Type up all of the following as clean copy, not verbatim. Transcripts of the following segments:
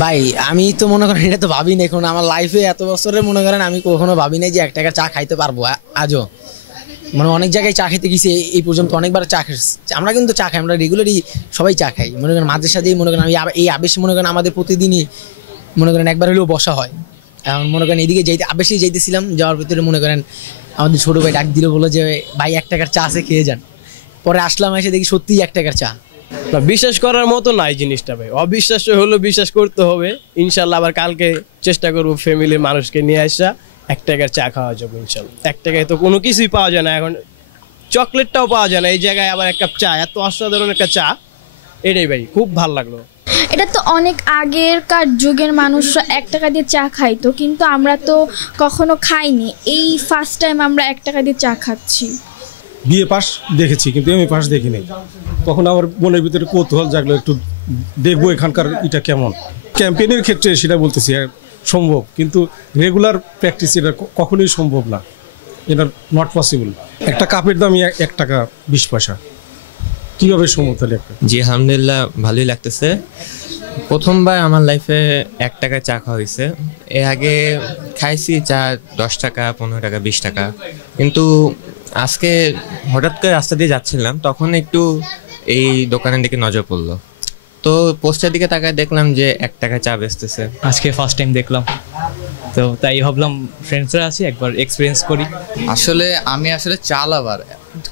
ভাই আমি তো মনে করেন এটা তো ভাবি না এখন আমার লাইফে এত বছরে মনে করেন আমি কখনো ভাবি নাই যে 1 টাকার চা খাইতে পারবো আজও। মানে অনেক জায়গায় চা খেতে গেছি এই পর্যন্ত অনেকবার চা খাইছি। আমরা কিন্তু চা খাই, আমরা রেগুলারই সবাই চা খাই। মনে করেন মাঝে সাথেই মনে করেন আমি এই আবেশ মনে করেন আমাদের প্রতিদিনই মনে করেন একবার হলেও বসা হয়। এখন মনে করেন এদিকে আবেশেই যাইতেছিলাম, যাওয়ার ভিতরে মনে করেন আমাদের ছোটো ভাই ডাক দিল, বললো যে ভাই 1 টাকার চা আছে খেয়ে যান। পরে আসলাম, এসে দেখি সত্যিই 1 টাকার চা। বিশ্বাস করার মতো নাই জিনিসটা ভাই, অবিশ্বাস্য হলো, বিশ্বাস করতে হবে। ইনশাল্লাহ আবার কালকে চেষ্টা করবো ফ্যামিলির মানুষকে নিয়ে আসা 1 টাকার চা খাওয়া যাবে ইনশাল্লাহ। 1 টাকায় তো কোনো কিছুই পাওয়া যায় না, এখন চকলেটটাও পাওয়া যায় না, এই জায়গায় আবার 1 কাপ চা, এত অসাধারণ একটা চা, এটাই ভাই খুব ভালো লাগলো। এটা তো অনেক আগেরকার যুগের মানুষরা 1 টাকা দিয়ে চা খাইতো, কিন্তু আমরা তো কখনো খাইনি, এই ফার্স্ট টাইম আমরা 1 টাকা দিয়ে চা খাচ্ছি। বিএ পাস দেখেছি কিন্তু এমএ পাস দেখিনি। তখন আমার মনের ভিতরে কৌতূহল জাগলো, একটু দেখবো এখানকার এটা কেমন। ক্যাম্পেইনের ক্ষেত্রে সেটা বলতেছি সম্ভব, কিন্তু রেগুলার প্র্যাকটিস এটা কখনোই সম্ভব না, এটা নট পসিবল। একটা কাপের দামই 1 টাকা 20 পয়সা, কীভাবে সম্ভব তাহলে? জি আলহামদুলিল্লাহ ভালোই লাগতেছে। প্রথমবার আমার লাইফে 1 টাকায় চা খাওয়া হয়েছে। এর আগে খাইছি চা 10 টাকা, 15 টাকা, 20 টাকা, কিন্তু আজকে হঠাৎ করে রাস্তা দিয়ে যাচ্ছিলাম, তখন একটু এই দোকানের দিকে নজর পড়লো, তো পোস্টার দিকে তাকায় দেখলাম যে 1 টাকায় চা বেচতেছে। আজকে ফার্স্ট টাইম দেখলাম, তো তাই ভাবলাম ফ্রেন্ডসরা আছে একবার এক্সপিরিয়েন্স করি। আমি চা লাভার,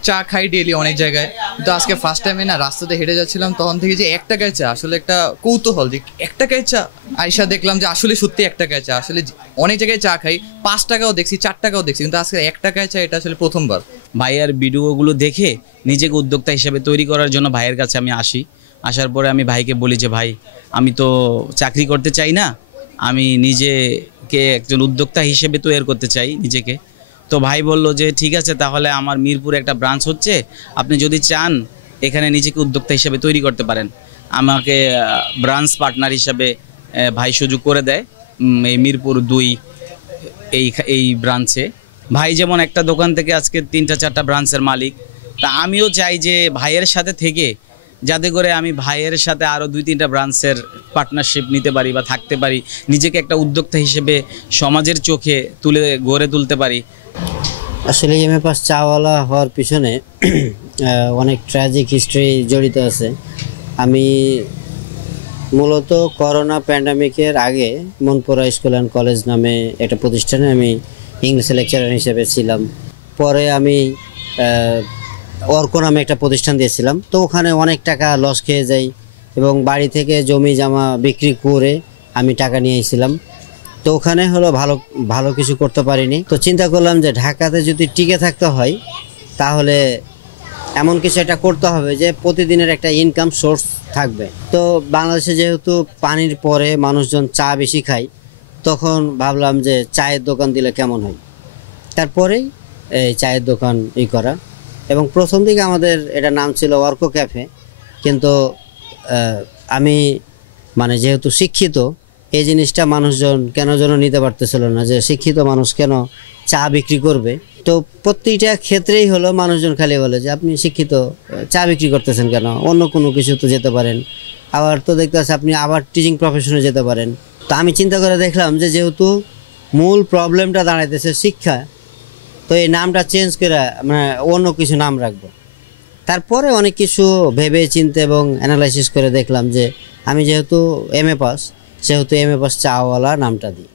চা খাই ডেইলি অনেক জায়গায়, কিন্তু আজকে ফার্স্ট টাইমে না রাস্তাতে হেঁটে যাচ্ছিলাম, তখন থেকে যে 1 টাকায় চা, আসলে একটা কৌতূহল যে 1 টাকায় চা। আইসা দেখলাম যে আসলে সত্যি 1 টাকায় চা। আসলে অনেক জায়গায় চা খাই, 5 টাকাও দেখছি, 4 টাকাও দেখছি, কিন্তু আজকে 1 টাকায় চা, এটা আসলে প্রথমবার। ভাইয়ার ভিডিওগুলো দেখে নিজেকে উদ্যোক্তা হিসেবে তৈরি করার জন্য ভাইয়ের কাছে আমি আসার পরে আমি ভাইকে বলি যে ভাই আমি তো চাকরি করতে চাই না, আমি নিজেকে একজন উদ্যোক্তা হিসেবে তৈরি করতে চাই নিজেকে। তো ভাই বলল যে ঠিক আছে, তাহলে আমার মিরপুরে একটা ব্রাঞ্চ হচ্ছে, আপনি যদি চান এখানে নিজেকে উদ্যোক্তা হিসেবে তৈরি করতে পারেন। আমাকে ব্রাঞ্চ পার্টনার হিসেবে ভাই সুযোগ করে দেয় এই মিরপুর 2 এই ব্রাঞ্চে। ভাই যেমন একটা দোকান থেকে আজকে 3টা-4টা ব্রাঞ্চের মালিক, তা আমিও চাই যে ভাইয়ের সাথে থেকে যাতে করে আমি ভাইয়ের সাথে আরও 2-3টা ব্রাঞ্চের পার্টনারশিপ নিতে পারি বা থাকতে পারি, নিজেকে একটা উদ্যোক্তা হিসেবে সমাজের চোখে গড়ে তুলতে পারি। আসলে এমএ পাস চাওয়ালা হওয়ার পিছনে অনেক ট্র্যাজিক হিস্ট্রি জড়িত আছে। আমি মূলত করোনা প্যান্ডামিকের আগে মনপুরা স্কুল অ্যান্ড কলেজ নামে একটা প্রতিষ্ঠানে আমি ইংলিশ লেকচারার হিসেবে ছিলাম। পরে আমি অর্ক নামে একটা প্রতিষ্ঠান দিয়েছিলাম, তো ওখানে অনেক টাকা লস খেয়ে যাই এবং বাড়ি থেকে জমি জামা বিক্রি করে আমি টাকা নিয়ে এসেছিলাম। তো ওখানে হলো ভালো কিছু করতে পারিনি। তো চিন্তা করলাম যে ঢাকাতে যদি টিকে থাকতে হয় তাহলে এমন কিছু একটা করতে হবে যে প্রতিদিনের একটা ইনকাম সোর্স থাকবে। তো বাংলাদেশে যেহেতু পানির পরে মানুষজন চা বেশি খায়, তখন ভাবলাম যে চায়ের দোকান দিলে কেমন হয়। তারপরেই এই চায়ের দোকান করা, এবং প্রথম দিকে আমাদের এটা নাম ছিল অর্ক ক্যাফে, কিন্তু আমি যেহেতু শিক্ষিত, এই জিনিসটা মানুষজন কেন যেন নিতে পারতেছিল না, যে শিক্ষিত মানুষ কেন চা বিক্রি করবে। তো প্রত্যেকটা ক্ষেত্রেই হলো মানুষজন খালি বলে যে আপনি শিক্ষিত, চা বিক্রি করতেছেন কেন, অন্য কোনো কিছু তো যেতে পারেন, আবার তো দেখতে পাচ্ছি আপনি আবার টিচিং প্রফেশনে যেতে পারেন। তো আমি চিন্তা করে দেখলাম যে যেহেতু মূল প্রবলেমটা দাঁড়াইতেছে শিক্ষা, তো এই নামটা চেঞ্জ করে অন্য কিছু নাম রাখবো। তারপরে অনেক কিছু ভেবে চিন্তে এবং অ্যানালাইসিস করে দেখলাম যে আমি যেহেতু এমএ পাস, সেহেতু এমএ পাস চাওয়ালা নামটা দিই।